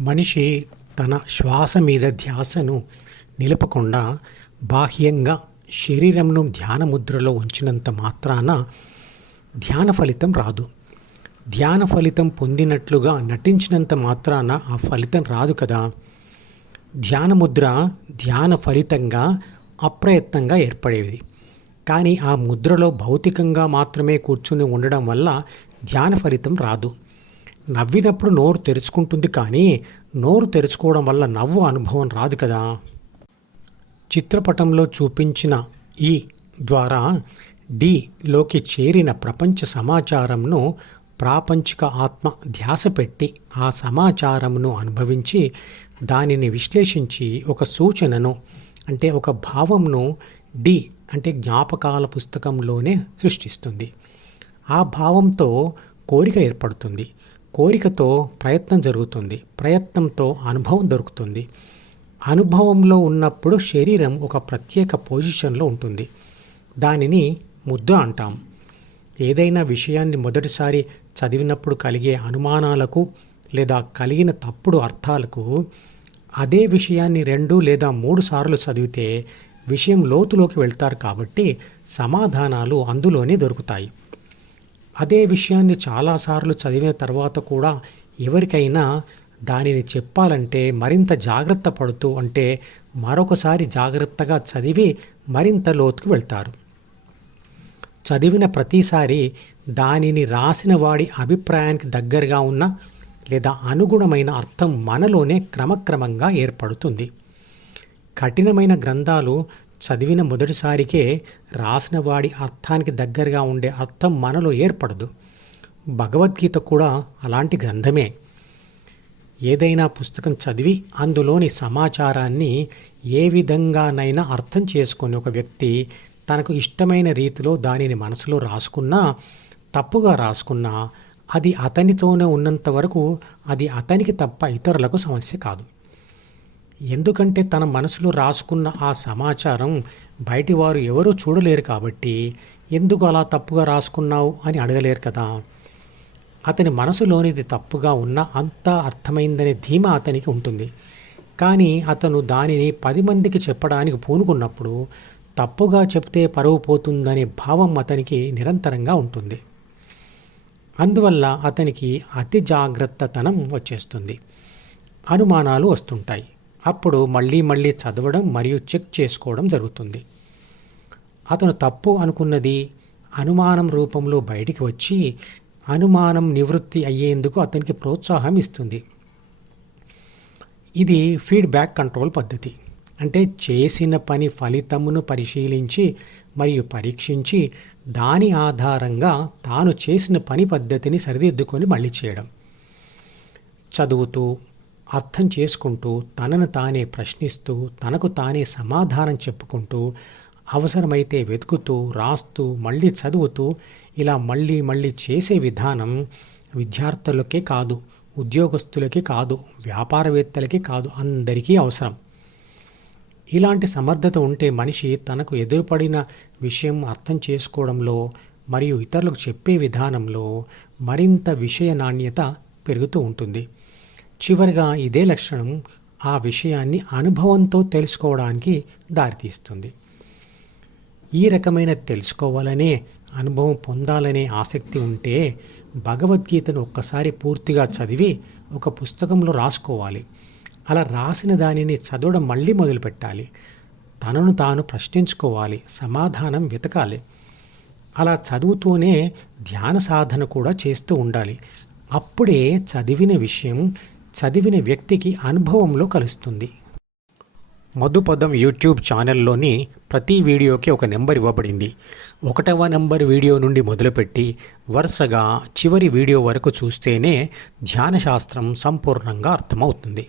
మనిషి తన శ్వాస మీద ధ్యాసను నిలపకుండా బాహ్యంగా శరీరంను ధ్యాన ముద్రలో ఉంచినంత మాత్రాన ధ్యాన ఫలితం రాదు. ధ్యాన ఫలితం పొందినట్లుగా నటించినంత మాత్రాన ఆ ఫలితం రాదు కదా. ధ్యాన ముద్ర ధ్యాన ఫలితంగా అప్రయత్నంగా ఏర్పడేది. కానీ ఆ ముద్రలో భౌతికంగా మాత్రమే కూర్చుని ఉండడం వల్ల ధ్యాన ఫలితం రాదు. నవ్వినప్పుడు నోరు తెరుచుకుంటుంది, కానీ నోరు తెరుచుకోవడం వల్ల నవ్వు అనుభవం రాదు కదా. చిత్రపటంలో చూపించిన ఈ ద్వారా డిలోకి చేరిన ప్రపంచ సమాచారంను ప్రాపంచిక ఆత్మ ధ్యాస పెట్టి ఆ సమాచారంను అనుభవించి దానిని విశ్లేషించి ఒక సూచనను అంటే ఒక భావంను డి అంటే జ్ఞాపకాల పుస్తకంలోనే సృష్టిస్తుంది. ఆ భావంతో కోరిక ఏర్పడుతుంది, కోరికతో ప్రయత్నం జరుగుతుంది, ప్రయత్నంతో అనుభవం దొరుకుతుంది. అనుభవంలో ఉన్నప్పుడు శరీరం ఒక ప్రత్యేక పొజిషన్లో ఉంటుంది. దానిని ముద్ర అంటాం. ఏదైనా విషయాన్ని మొదటిసారి చదివినప్పుడు కలిగే అనుమానాలకు లేదా కలిగిన తప్పుడు అర్థాలకు అదే విషయాన్ని 2 లేదా 3 సార్లు చదివితే విషయం లోతులోకి వెళ్తారు కాబట్టి సమాధానాలు అందులోనే దొరుకుతాయి. అదే విషయాన్ని చాలాసార్లు చదివిన తర్వాత కూడా ఎవరికైనా దానిని చెప్పాలంటే మరింత జాగ్రత్త పడుతూ అంటే మరొకసారి జాగ్రత్తగా చదివి మరింత లోతుకు వెళ్తారు. చదివిన ప్రతిసారి దానిని రాసిన వాడి అభిప్రాయానికి దగ్గరగా ఉన్న లేదా అనుగుణమైన అర్థం మనలోనే క్రమక్రమంగా ఏర్పడుతుంది. కఠినమైన గ్రంథాలు చదివిన మొదటిసారికే రాసిన వాడి అర్థానికి దగ్గరగా ఉండే అర్థం మనలో ఏర్పడదు. భగవద్గీత కూడా అలాంటి గ్రంథమే. ఏదైనా పుస్తకం చదివి అందులోని సమాచారాన్ని ఏ విధంగానైనా అర్థం చేసుకొని ఒక వ్యక్తి తనకు ఇష్టమైన రీతిలో దానిని మనసులో రాసుకున్నా, తప్పుగా రాసుకున్నా అది అతనితోనే ఉన్నంత వరకు అది అతనికి తప్ప ఇతరులకు సమస్య కాదు. ఎందుకంటే తన మనసులో రాసుకున్న ఆ సమాచారం బయటి వారు ఎవరూ చూడలేరు కాబట్టి ఎందుకు అలా తప్పుగా రాసుకున్నావు అని అడగలేరు కదా. అతని మనసులోనిది తప్పుగా ఉన్నా అంతా అర్థమైందనే ధీమా అతనికి ఉంటుంది. కానీ అతను దానిని 10 మందికి చెప్పడానికి పూనుకున్నప్పుడు తప్పుగా చెప్తే పరువు పోతుందనే భావం అతనికి నిరంతరంగా ఉంటుంది. అందువల్ల అతనికి అతి జాగ్రత్తతనం వచ్చేస్తుంది. అనుమానాలు వస్తుంటాయి. అప్పుడు మళ్ళీ చదవడం మరియు చెక్ చేసుకోవడం జరుగుతుంది. అతను తప్పు అనుకున్నది అనుమానం రూపంలో బయటికి వచ్చి అనుమానం నివృత్తి అయ్యేందుకు అతనికి ప్రోత్సాహం ఇస్తుంది. ఇది ఫీడ్బ్యాక్ కంట్రోల్ పద్ధతి. అంటే చేసిన పని ఫలితమును పరిశీలించి మరియు పరీక్షించి దాని ఆధారంగా తాను చేసిన పని పద్ధతిని సరిదిద్దుకొని మళ్ళీ చేయడం. చదువుతూ అర్థం చేసుకుంటూ తనను తానే ప్రశ్నిస్తూ తనకు తానే సమాధానం చెప్పుకుంటూ అవసరమైతే వెతుకుతూ రాస్తూ మళ్ళీ చదువుతూ ఇలా మళ్ళీ చేసే విధానం విద్యార్థులకే కాదు, ఉద్యోగస్తులకి కాదు, వ్యాపారవేత్తలకి కాదు, అందరికీ అవసరం. ఇలాంటి సమర్థత ఉంటే మనిషి తనకు ఎదురుపడిన విషయం అర్థం చేసుకోవడంలో మరియు ఇతరులకు చెప్పే విధానంలో మరింత విషయ నాణ్యత పెరుగుతూ ఉంటుంది. చివరిగా ఇదే లక్షణం ఆ విషయాన్ని అనుభవంతో తెలుసుకోవడానికి దారితీస్తుంది. ఈ రకమైన తెలుసుకోవాలనే అనుభవం పొందాలనే ఆసక్తి ఉంటే భగవద్గీతను ఒక్కసారి పూర్తిగా చదివి ఒక పుస్తకంలో రాసుకోవాలి. అలా రాసిన దానిని చదవడం మళ్ళీ మొదలుపెట్టాలి. తనను తాను ప్రశ్నించుకోవాలి, సమాధానం వెతకాలి. అలా చదువుతూనే ధ్యాన సాధన కూడా చేస్తూ ఉండాలి. అప్పుడే చదివిన విషయం చదివిన వ్యక్తికి అనుభవంలో కలుస్తుంది. మధుపదం యూట్యూబ్ ఛానల్లోని ప్రతి వీడియోకి ఒక నెంబర్ ఇవ్వబడింది. 1వ నెంబర్ వీడియో నుండి మొదలుపెట్టి వరుసగా చివరి వీడియో వరకు చూస్తేనే ధ్యాన శాస్త్రం సంపూర్ణంగా అర్థమవుతుంది.